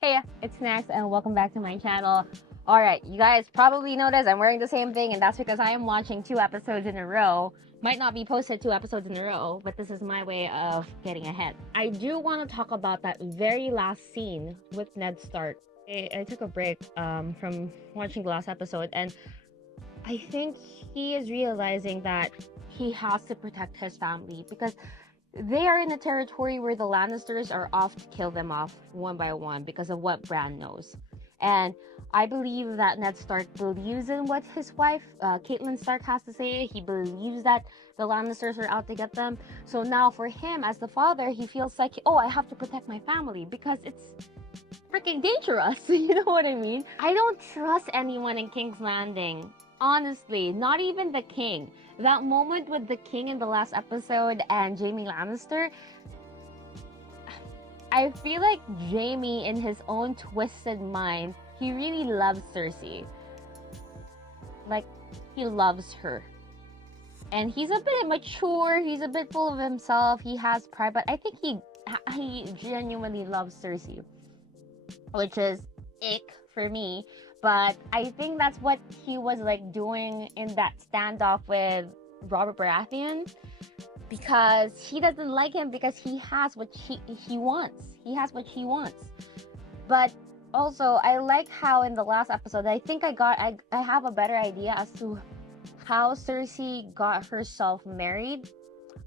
Hey, it's Max and welcome back to my channel. Alright, you guys probably noticed I'm wearing the same thing, and that's because I am watching 2 episodes in a row. Might not be posted 2 episodes in a row, but this is my way of getting ahead. I do want to talk about that very last scene with Ned Stark. I took a break from watching the last episode, and I think he is realizing that he has to protect his family because they are in a territory where the Lannisters are off to kill them off one by one because of what Bran knows. And I believe that Ned Stark believes in what his wife, Catelyn Stark, has to say. He believes that the Lannisters are out to get them. So now for him, as the father, he feels like, oh, I have to protect my family because it's freaking dangerous. You know what I mean? I don't trust anyone in King's Landing. Honestly, not even the king. That moment with the king in the last episode and Jaime Lannister, I feel like Jaime, in his own twisted mind, he really loves Cersei. Like, he loves her. And he's a bit immature, he's a bit full of himself, he has pride, but I think he genuinely loves Cersei. Which is ick for me. But I think that's what he was like doing in that standoff with Robert Baratheon, because he doesn't like him because he has what he wants. He has what he wants. But also, I like how in the last episode, I think I have a better idea as to how Cersei got herself married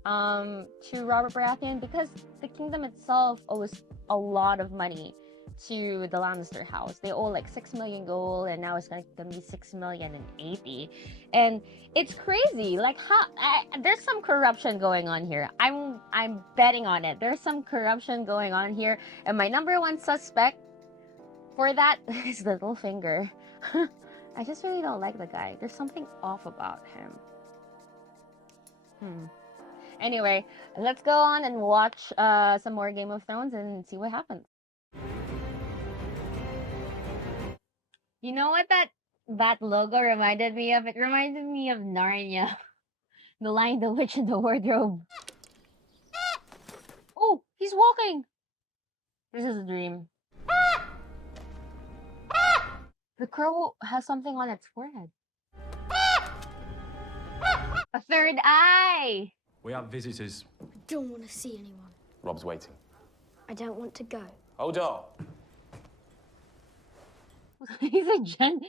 to Robert Baratheon, because the kingdom itself owes a lot of money to the Lannister house. They owe like 6 million gold, and now it's gonna be 6,080,000, and it's crazy. Like, there's some corruption going on here. I'm betting on it. There's some corruption going on here, and my number one suspect for that is Littlefinger. I just really don't like the guy. There's something off about him. Anyway, let's go on and watch some more Game of Thrones and see what happens. You know what that logo reminded me of? It reminded me of Narnia. The Lion, the Witch, and the Wardrobe. Oh, he's walking! This is a dream. The crow has something on its forehead. A third eye! We have visitors. I don't want to see anyone. Rob's waiting. I don't want to go. Hold on. He's a giant.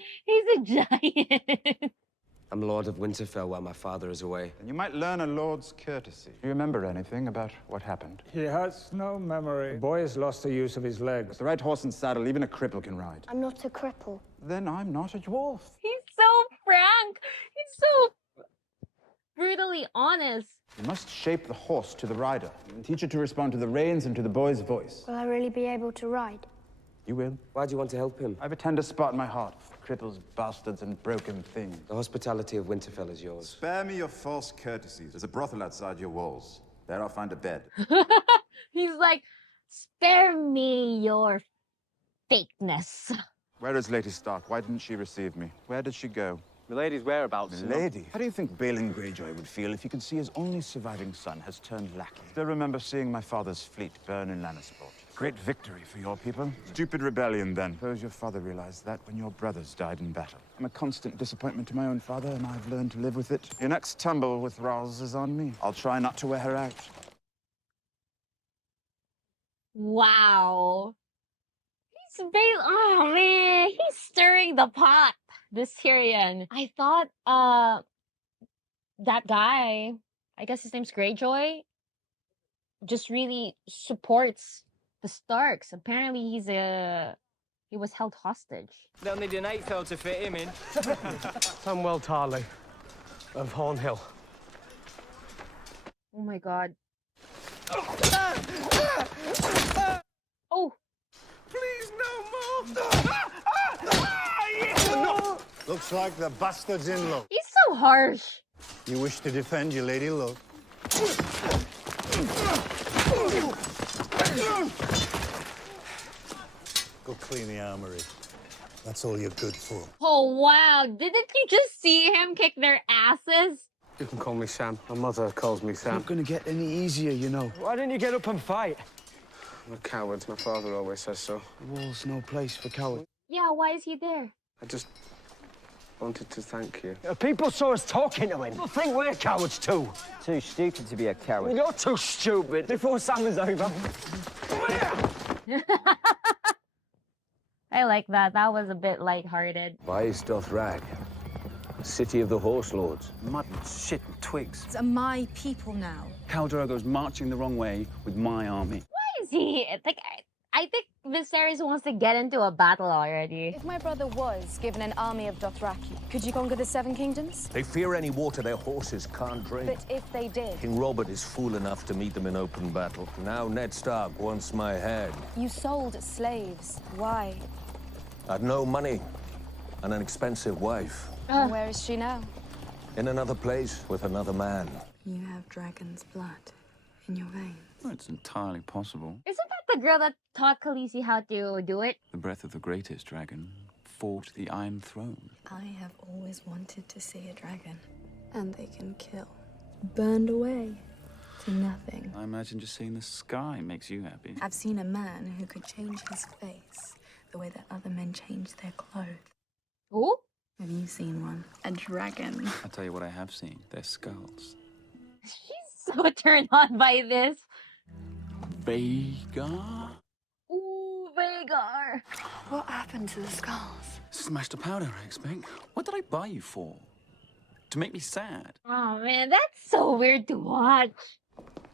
I'm Lord of Winterfell while my father is away. And you might learn a lord's courtesy. Do you remember anything about what happened? He has no memory. The boy has lost the use of his legs. With the right horse and saddle, even a cripple can ride. I'm not a cripple. Then I'm not a dwarf. He's so frank. He's so brutally honest. You must shape the horse to the rider and teach it to respond to the reins and to the boy's voice. Will I really be able to ride? You will. Why do you want to help him? I have a tender spot in my heart for cripples, bastards, and broken things. The hospitality of Winterfell is yours. Spare me your false courtesies. There's a brothel outside your walls. There I'll find a bed. He's like, spare me your fakeness. Where is Lady Stark? Why didn't she receive me? Where did she go? Milady's whereabouts. Milady? How do you think Balin Greyjoy would feel if he could see his only surviving son has turned lackey? Still remember seeing my father's fleet burn in Lannisport. Great victory for your people. Stupid rebellion, then. Suppose your father realized that when your brothers died in battle. I'm a constant disappointment to my own father, and I've learned to live with it. Your next tumble with Ros is on me. I'll try not to wear her out. Wow. Oh man, he's stirring the pot. This Tyrion. I thought that guy, I guess his name's Greyjoy, just really supports the Starks. Apparently he was held hostage. They'll need an 8-fell to fit him in. Samuel Tarley of Hornhill. Oh my god. Oh. Please, no more! Looks like the bastard's in low. He's so harsh. You wish to defend your lady, look. Go clean the armory. That's all you're good for. Oh wow, didn't you just see him kick their asses? You can call me Sam. My mother calls me It's Sam. not gonna get any easier, you know. Why didn't you get up and fight? I'm a coward. My father always says so. The wall's no place for cowards. Yeah, why is he there? I just wanted to thank you. People saw us talking to him. I think we're cowards too. Too stupid to be a coward. You're too stupid. Before summer's over. I like that. That was a bit lighthearted. Vice Dothraki, city of the Horse Lords. Mud, shit, and twigs. Are my people now. Khal Drogo's marching the wrong way with my army. Why is he like? I think Viserys wants to get into a battle already. If my brother was given an army of Dothraki, could you conquer the Seven Kingdoms? They fear any water their horses can't drink. But if they did? King Robert is fool enough to meet them in open battle. Now Ned Stark wants my head. You sold slaves. Why? I'd no money and an expensive wife. Where is she now? In another place with another man. You have dragon's blood in your veins. Well, it's entirely possible. Isn't that the girl that taught Khaleesi how to do it? The breath of the greatest dragon fought the Iron Throne. I have always wanted to see a dragon. And they can kill. Burned away to nothing. I imagine just seeing the sky makes you happy. I've seen a man who could change his face the way that other men change their clothes. Oh? Have you seen one? A dragon. I'll tell you what I have seen. Their skulls. She's so turned on by this. Vhagar? Ooh, Vhagar. What happened to the skulls? Smashed to powder, I expect. What did I buy you for? To make me sad? Oh man, that's so weird to watch.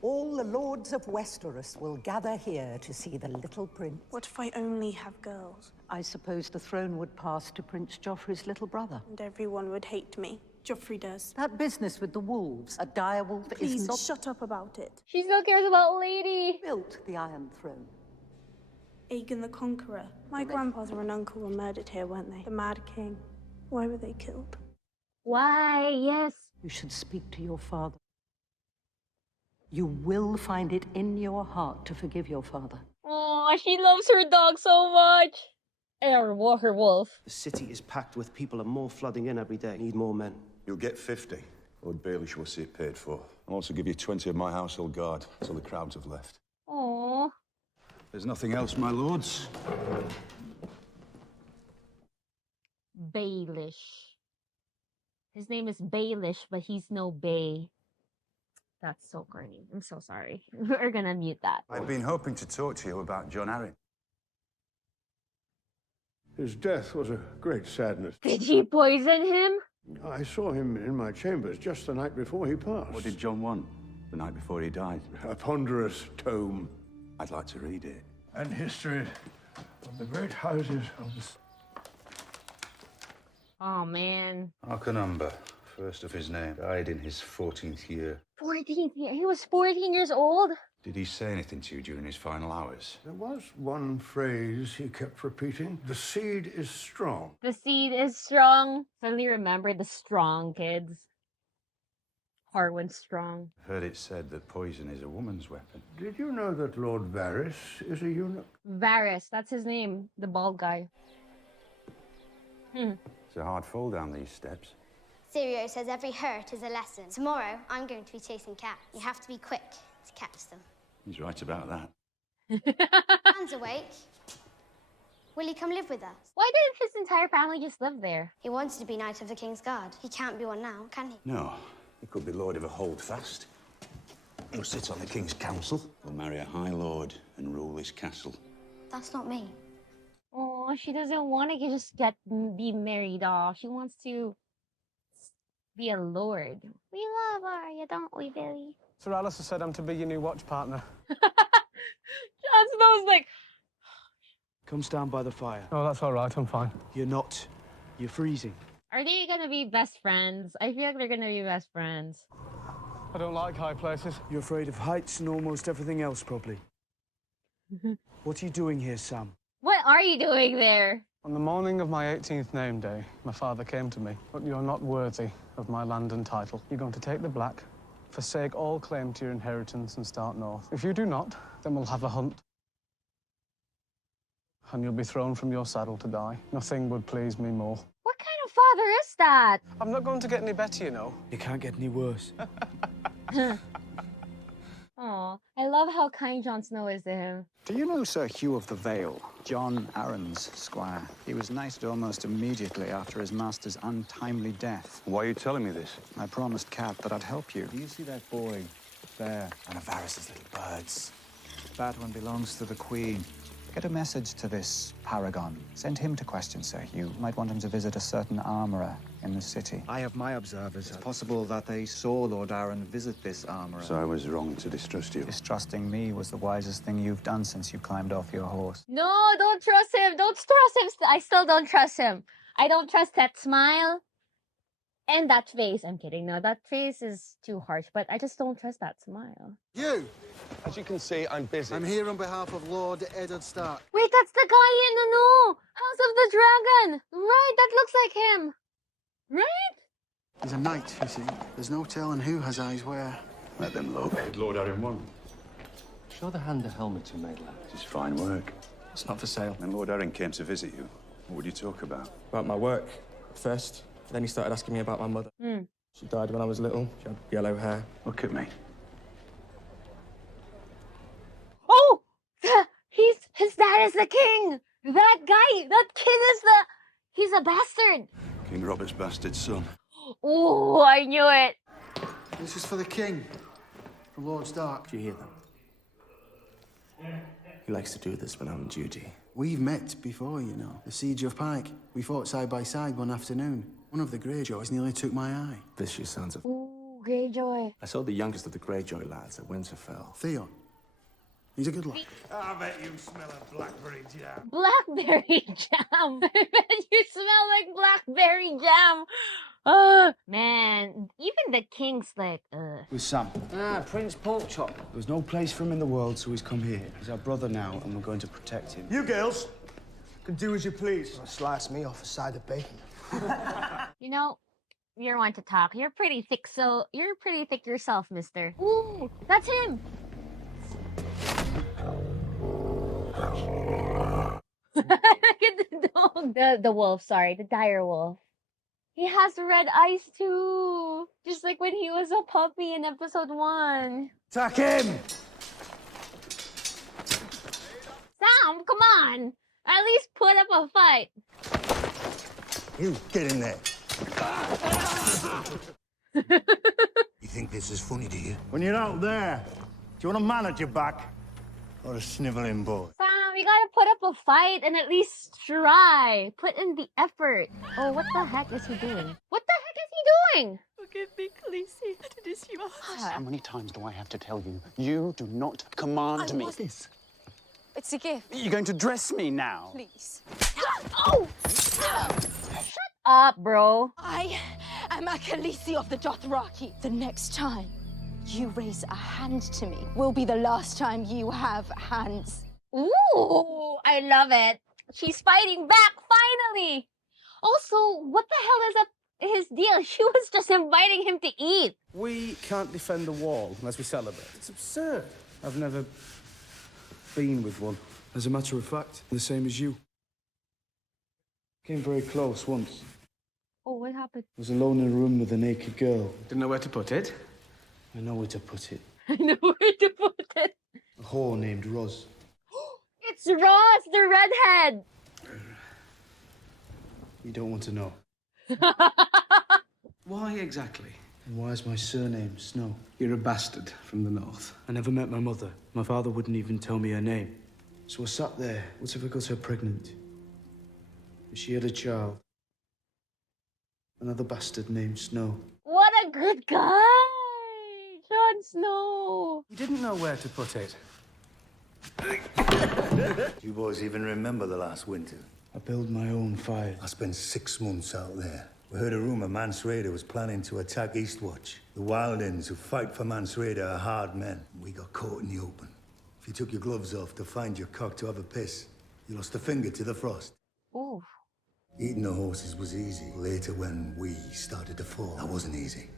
All the lords of Westeros will gather here to see the little prince. What if I only have girls? I suppose the throne would pass to Prince Joffrey's little brother. And everyone would hate me. Joffrey does. That business with the wolves, a direwolf Please, is not... shut up about it. She still cares about Lady. Built the Iron Throne. Aegon the Conqueror. My grandfather and uncle were murdered here, weren't they? The Mad King. Why were they killed? Why, yes. You should speak to your father. You will find it in your heart to forgive your father. Oh, she loves her dog so much. And her wolf. The city is packed with people and more flooding in every day. Need more men. You'll get 50. Lord Baelish will see it paid for. I'll also give you 20 of my household guard until the crowds have left. Oh. There's nothing else, my lords. Baelish. His name is Baelish, but he's no Bay. That's so corny. I'm so sorry. We're gonna mute that. I've been hoping to talk to you about Jon Arryn. His death was a great sadness. Did she poison him? I saw him in my chambers just the night before he passed. What did Jon want the night before he died? A ponderous tome. I'd like to read it. And history of the great houses of the... Oh, man. Arcanumber, first of his name, died in his 14th year. 14th year? He was 14 years old? Did he say anything to you during his final hours? There was one phrase he kept repeating. The seed is strong. The seed is strong. Suddenly remember the strong kids. Harwin Strong. I've heard it said that poison is a woman's weapon. Did you know that Lord Varys is a eunuch? Varys, that's his name. The bald guy. It's a hard fall down these steps. Syrio says every hurt is a lesson. Tomorrow, I'm going to be chasing cats. You have to be quick to catch them. He's right about that. Anne's awake. Will he come live with us? Why didn't his entire family just live there? He wanted to be Knight of the King's Guard. He can't be one now, can he? No, he could be Lord of a Holdfast. He'll sit on the King's Council. He'll marry a High Lord and rule his castle. That's not me. Oh, she doesn't want to just be married off. She wants to be a lord. We love Arya, don't we, Billy? Sir Alistair said I'm to be your new watch partner. Jon Snow's like... Come stand by the fire. Oh, that's all right. I'm fine. You're not. You're freezing. Are they gonna be best friends? I feel like they're gonna be best friends. I don't like high places. You're afraid of heights and almost everything else, probably. What are you doing here, Sam? What are you doing there? On the morning of my 18th name day, my father came to me. But you're not worthy of my land and title. You're going to take the black, forsake all claim to your inheritance and start north. If you do not, then we'll have a hunt. And you'll be thrown from your saddle to die. Nothing would please me more. What kind of father is that? I'm not going to get any better, you know. You can't get any worse. Oh, I love how kind Jon Snow is to him. Do you know Sir Hugh of the Vale, John Arryn's squire? He was knighted almost immediately after his master's untimely death. Why are you telling me this? I promised Cat that I'd help you. Do you see that boy there? One of Varys' little birds. That one belongs to the Queen. Get a message to this paragon. Send him to question Sir Hugh. You might want him to visit a certain armorer in the city. I have my observers. It's possible that they saw Lord Arryn visit this armorer. So I was wrong to distrust you. Distrusting me was the wisest thing you've done since you climbed off your horse. No, don't trust him. Don't trust him. I still don't trust him. I don't trust that smile and that face. I'm kidding. No, that face is too harsh, but I just don't trust that smile. You! As you can see, I'm busy. I'm here on behalf of Lord Eddard Stark. Wait, that's the guy in the no House of the Dragon. Right, that looks like him. Right? He's a knight, you see. There's no telling who has eyes where. Let them look. Did Lord Arryn won? Show the hand the helmet you made, lad. It's fine work. It's not for sale. When Lord Arryn came to visit you, what would you talk about? About my work, first. Then he started asking me about my mother. She died when I was little. She had yellow hair. Look at me. Oh! His dad is the king! That guy, that kid is he's a bastard! King Robert's bastard son. Oh, I knew it! This is for the king. From Lord Stark. Do you hear them? He likes to do this when I'm on duty. We've met before, you know. The Siege of Pike. We fought side by side one afternoon. One of the Greyjoys nearly took my eye. Vicious sons of... Ooh, Greyjoy. I saw the youngest of the Greyjoy lads at Winterfell. Theon. He's a good lad. I bet you smell of blackberry jam. Blackberry jam! I bet you smell like blackberry jam! Oh, man. Even the king's like, With Sam. Ah, Prince Porkchop. There's no place for him in the world, so he's come here. He's our brother now, and we're going to protect him. You girls can do as you please. Slice me off a side of bacon. You know, you're one to talk. You're pretty thick, so you're pretty thick yourself, mister. Ooh, that's him! Look at the dog. The wolf, sorry, the dire wolf. He has red eyes too. Just like when he was a puppy in episode 1. Attack him! Sam, come on! At least put up a fight. You get in there. You think this is funny, do you? When you're out there, do you want a man at your back? Or a sniveling boy? Sam, you gotta put up a fight and at least try. Put in the effort. Oh, what the heck is he doing? What the heck is he doing? Forgive me, Khaleesi. It is yours. How many times do I have to tell you? You do not command me. What's this? It's a gift. You're going to dress me now? Please. Oh! Shut up, bro. I am a Khaleesi of the Dothraki. The next time you raise a hand to me will be the last time you have hands. Ooh, I love it. She's fighting back, finally. Also, what the hell is up his deal? She was just inviting him to eat. We can't defend the wall unless we celebrate. It's absurd. I've never been with one. As a matter of fact, the same as you. Came very close once. Oh, what happened? Was alone in a room with a naked girl. Didn't know where to put it? I know where to put it. I know where to put it. A whore named Roz. It's Ross, the redhead. You don't want to know. Why exactly? And why is my surname Snow? You're a bastard from the north. I never met my mother. My father wouldn't even tell me her name. So I sat there. What if I got her pregnant? She had a child. Another bastard named Snow. What a good guy. Jon Snow. You didn't know where to put it. You boys even remember the last winter? I build my own fire. I spent 6 months out there. We heard a rumor Mance Rayder was planning to attack Eastwatch. The Wildings who fight for Mance Rayder are hard men. We got caught in the open. If you took your gloves off to find your cock to have a piss, you lost a finger to the frost. Ooh. Eating the horses was easy. Later, when we started to fall, that wasn't easy.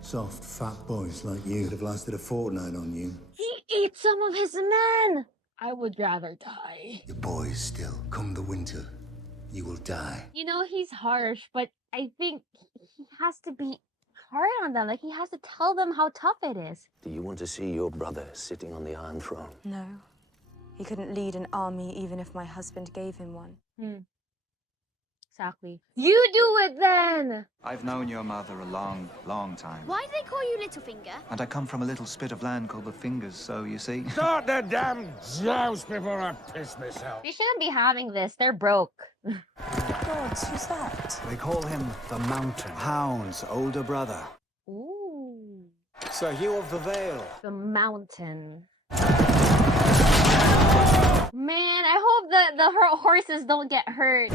Soft, fat boys like you would have lasted a fortnight on you. He ate some of his men. I would rather die. Your boys still. Come the winter, you will die. You know, he's harsh, but I think he has to be hard on them. Like, he has to tell them how tough it is. Do you want to see your brother sitting on the Iron Throne? No. He couldn't lead an army even if my husband gave him one. Exactly. You do it then! I've known your mother a long, long time. Why do they call you Littlefinger? And I come from a little spit of land called the Fingers, so you see. Start the damn joust before I piss myself. They shouldn't be having this. They're broke. Gods, who's that? They call him the Mountain, Hound's older brother. Ooh. Sir Hugh of the Vale. The Mountain. Man, I hope the horses don't get hurt.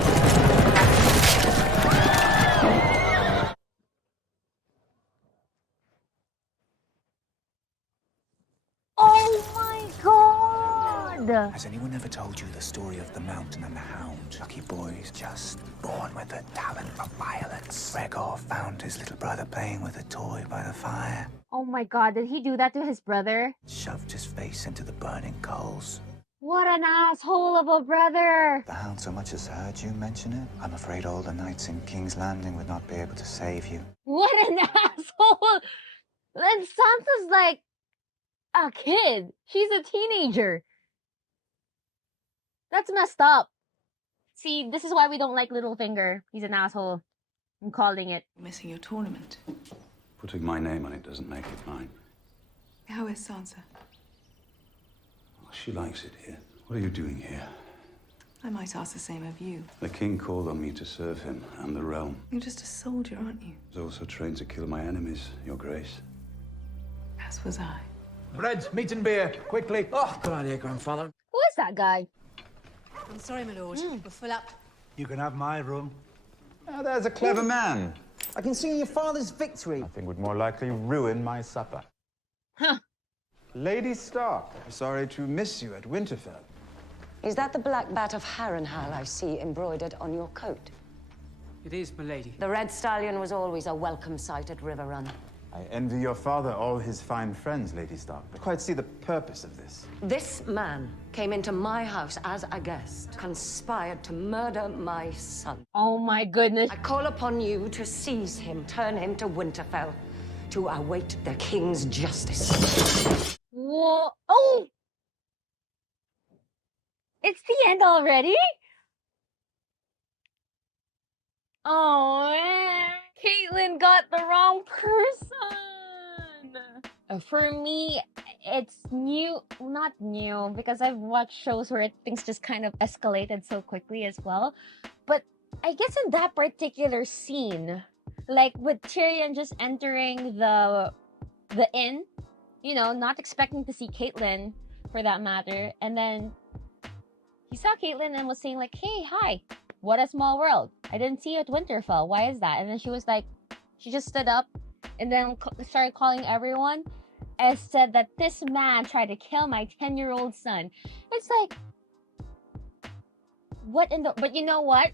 Oh my god! Has anyone ever told you the story of the Mountain and the Hound? Lucky boys, just born with a talent for violence. Gregor found his little brother playing with a toy by the fire. Oh my god, did he do that to his brother? Shoved his face into the burning coals. What an asshole of a brother! The Hound so much as heard you mention it. I'm afraid all the knights in King's Landing would not be able to save you. What an asshole! And Sansa's like a kid. She's a teenager. That's messed up. See, this is why we don't like Littlefinger. He's an asshole. I'm calling it. Missing your tournament. Putting my name on it doesn't make it mine. How is Sansa? Well, she likes it here. What are you doing here? I might ask the same of you. The king called on me to serve him and the realm. You're just a soldier, aren't you? I was also trained to kill my enemies, Your Grace. As was I. Bread, meat and beer, quickly. Oh, good idea, Grandfather. Who is that guy? I'm sorry, my lord. We're full up. You can have my room. Oh, there's a clever man. I can sing your father's victory. Nothing would more likely ruin my supper. Huh. Lady Stark, sorry to miss you at Winterfell. Is that the black bat of Harrenhal I see embroidered on your coat? It is, my lady. The Red Stallion was always a welcome sight at River Run. I envy your father all his fine friends, Lady Stark. I quite see the purpose of this. This man came into my house as a guest, conspired to murder my son. Oh my goodness. I call upon you to seize him, turn him to Winterfell, to await the king's justice. Whoa. Oh! It's the end already? Oh, man. Catelyn got the wrong person. For me, it's new. Not new, because I've watched shows where things just kind of escalated so quickly as well. But I guess in that particular scene, like with Tyrion just entering the inn, you know, not expecting to see Catelyn for that matter, and then he saw Catelyn and was saying like, hey, hi, what a small world. I didn't see you at Winterfell. Why is that? And then she was like, she just stood up and then started calling everyone and said that this man tried to kill my 10-year-old son. It's like, what in the... But you know what?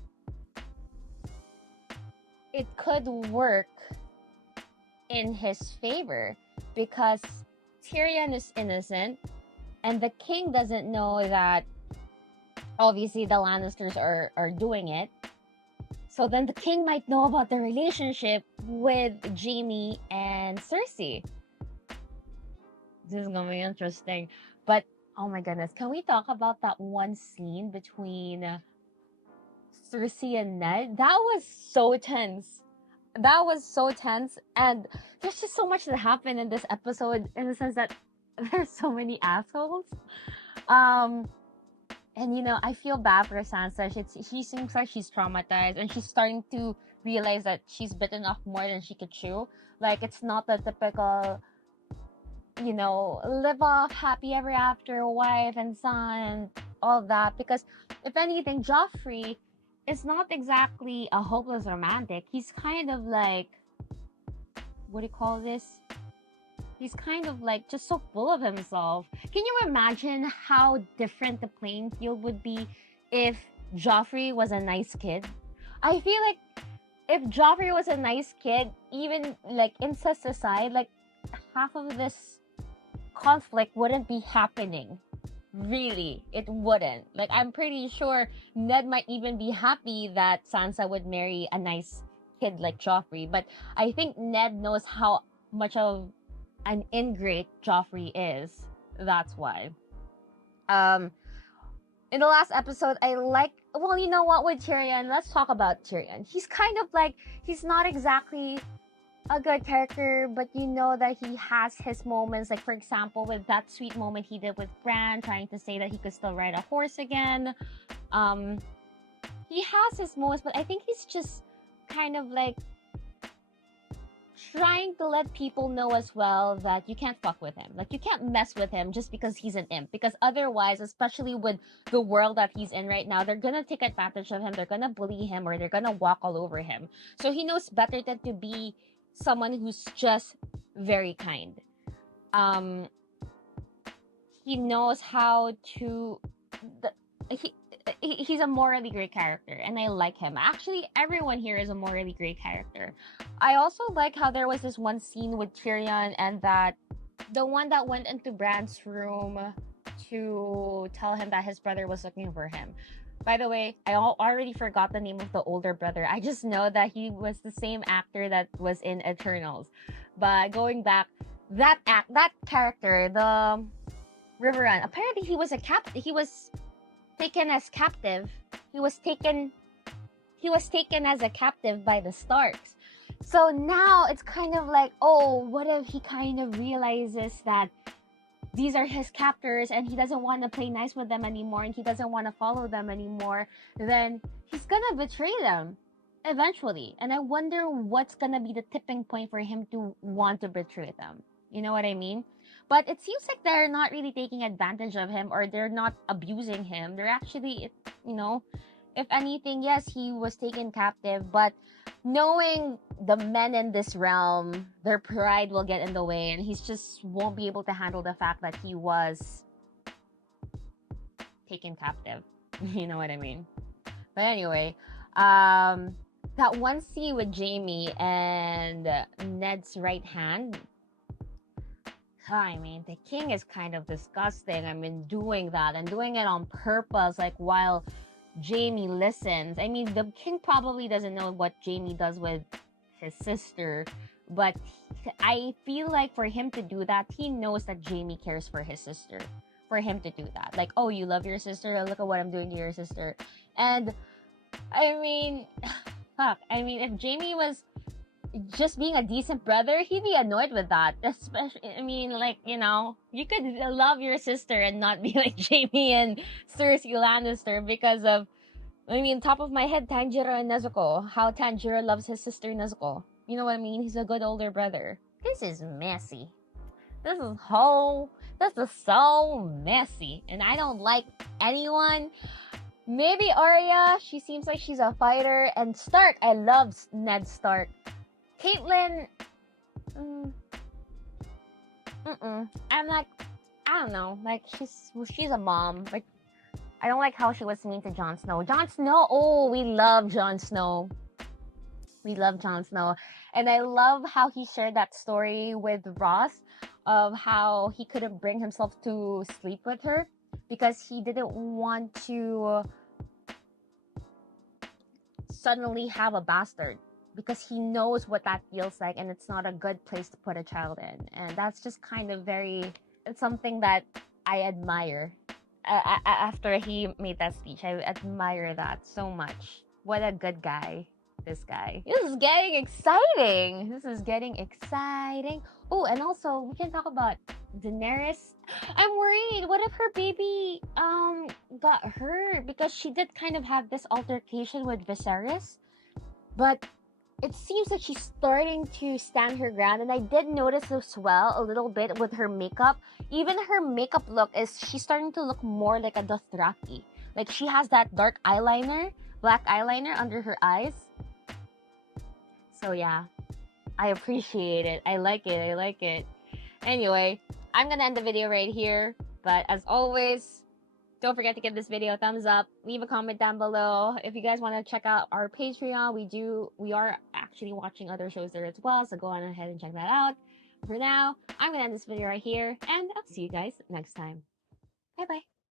It could work in his favor because Tyrion is innocent and the king doesn't know that obviously the Lannisters are doing it. So then the king might know about the relationship with Jaime and Cersei. This is gonna be interesting. But oh my goodness, can we talk about that one scene between Cersei and Ned? That was so tense. That was so tense. And there's just so much that happened in this episode in the sense that there's so many assholes. And you know, I feel bad for Sansa. She seems like she's traumatized and she's starting to realize that she's bitten off more than she could chew. Like, it's not the typical, you know, live off happy ever after wife and son and all that. Because if anything, Joffrey is not exactly a hopeless romantic. He's kind of like, what do you call this? He's kind of like just so full of himself. Can you imagine how different the playing field would be if Joffrey was a nice kid? I feel like if Joffrey was a nice kid, even like incest aside, like half of this conflict wouldn't be happening. Really, it wouldn't. Like, I'm pretty sure Ned might even be happy that Sansa would marry a nice kid like Joffrey, but I think Ned knows how much of an ingrate Joffrey is. That's why. In the last episode, well, you know what, with Tyrion, let's talk about Tyrion. He's kind of like, he's not exactly a good character, but you know that he has his moments. Like, for example, with that sweet moment he did with Bran, trying to say that he could still ride a horse again. He has his moments, but I think he's just kind of like trying to let people know as well that you can't fuck with him. Like, you can't mess with him just because he's an imp. Because otherwise, especially with the world that he's in right now, they're gonna take advantage of him, they're gonna bully him, or they're gonna walk all over him. So he knows better than to be someone who's just very kind. He knows how to... He's a morally great character, and I like him. Actually, everyone here is a morally great character. I also like how there was this one scene with Tyrion and that the one that went into Bran's room to tell him that his brother was looking for him. By the way, I already forgot the name of the older brother. I just know that he was the same actor that was in Eternals. But going back, that character, the Riverrun, apparently he was taken as captive. He was taken as a captive by the Starks. So now it's kind of like, oh, what if he kind of realizes that these are his captors and he doesn't want to play nice with them anymore and he doesn't want to follow them anymore, then he's gonna betray them eventually. And I wonder what's gonna be the tipping point for him to want to betray them. You know what I mean? But it seems like they're not really taking advantage of him, or they're not abusing him. They're actually, you know, if anything, yes, he was taken captive, but knowing the men in this realm, their pride will get in the way, and he just won't be able to handle the fact that he was taken captive. You know what I mean? But anyway, that one scene with Jaime and Ned's right hand, I mean, the king is kind of disgusting. I mean, doing that and doing it on purpose, like while Jaime listens. I mean, the king probably doesn't know what Jaime does with his sister, but I feel like for him to do that, he knows that Jaime cares for his sister. For him to do that, like, oh, you love your sister, look at what I'm doing to your sister. And I mean, fuck. I mean, if Jaime was just being a decent brother, he'd be annoyed with that. Especially, I mean, like, you know, you could love your sister and not be like Jaime and Cersei Lannister because of, I mean, top of my head, Tanjiro and Nezuko. How Tanjiro loves his sister Nezuko. You know what I mean? He's a good older brother. This is messy. This is so messy. And I don't like anyone. Maybe Arya, she seems like she's a fighter. And Stark, I love Ned Stark. Catelyn, I'm like, I don't know, like, she's a mom. Like, I don't like how she was mean to Jon Snow. Jon Snow, oh, we love Jon Snow. We love Jon Snow. And I love how he shared that story with Ross of how he couldn't bring himself to sleep with her because he didn't want to suddenly have a bastard. Because he knows what that feels like, and it's not a good place to put a child in. And that's just kind of it's something that I admire. After he made that speech, I admire that so much. What a good guy, this guy. This is getting exciting. Oh, and also, we can talk about Daenerys. I'm worried. What if her baby got hurt? Because she did kind of have this altercation with Viserys. But it seems that she's starting to stand her ground, and I did notice as well a little bit with her makeup. Even her makeup look she's starting to look more like a Dothraki. Like, she has that dark eyeliner, black eyeliner under her eyes. So yeah, I appreciate it. I like it. Anyway, I'm gonna end the video right here, but as always, don't forget to give this video a thumbs up. Leave a comment down below. If you guys want to check out our Patreon, we are actually watching other shows there as well, so go on ahead and check that out. For now, I'm going to end this video right here, and I'll see you guys next time. Bye-bye.